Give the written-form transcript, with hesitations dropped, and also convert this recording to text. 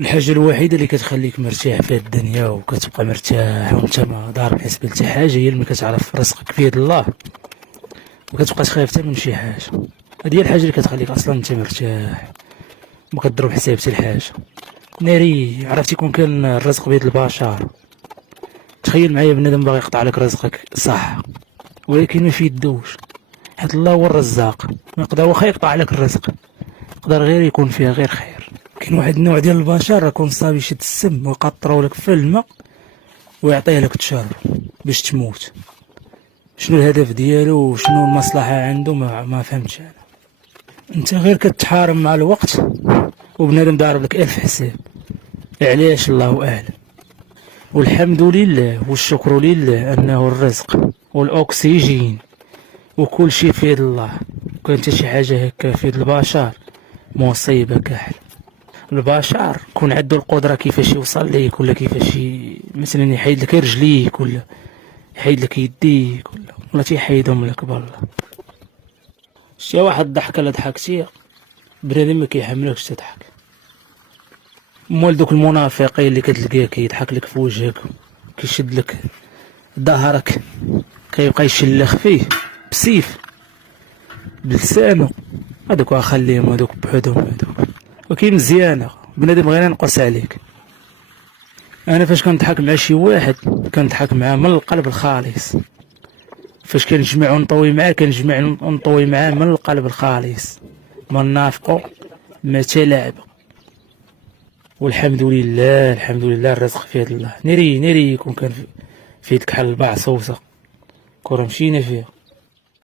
الحاجة الوحيدة اللي كتخليك مرتاح في هاد الدنيا وكتبقى مرتاح وانت ما ضارب حسب لتا حاجة هي ملي كتعرف رزقك في يد الله وكتبقى تخاف حتى من شي حاجة. هادي هي الحاجة اللي كتخليك اصلا انت مرتاح ما كضرب حساب حتى لحاجة. ناري عرفتي كون كان الرزق بيد البشر، تخيل معايا بنادم باغي يقطع لك رزقك صح ولكن ما في يدوش، حيت الله هو الرزاق، ما يقدر واخا يقطع لك الرزق يقدر غير يكون فيها غير خير. كاين واحد النوع ديال البشر يكون صافي يشد السم ويقطروا لك في الماء ويعطيه لك تشرب باش تموت. شنو الهدف ديالو وشنو المصلحة عنده ما فهمتش انا. انت غير كتحارم مع الوقت وبنادم ضارب لك 1000 حساب، علاش الله اعلم. والحمد لله والشكر لله انه الرزق والاكسجين وكل شيء في يد الله. كانت شي حاجه هكا في يد البشر مصيبه كحل. البشر كون عنده القدره كيفاش يوصل ليك ولا كيفاش مثلا يحيد لك رجليك ولا يحيد لك يديك ولا تيحيدهم لك بالله. شي واحد ضحكه لا ضحكتي بنادم ما كيحملكش تضحك. مول دوك المنافقين اللي كتلقاه كيضحك لك في وجهك كيشد لك ظهرك كيبقى يشلخ فيه بسيف بلسانه، هذوك واخليهم هذوك بحدهم هذوك. وكاين مزيانه بنادم غير ينقص عليك. انا فاش كنضحك مع شي واحد كنضحك معاه من القلب الخالص، فاش كنجمع ونطوي معاه كنجمع ونطوي معاه من القلب الخالص، ما نافقو ما تلعب. والحمد لله الحمد لله الرزق في يد الله. ناري يكون كان في يدك حل البعصوصه كون مشينا فيها.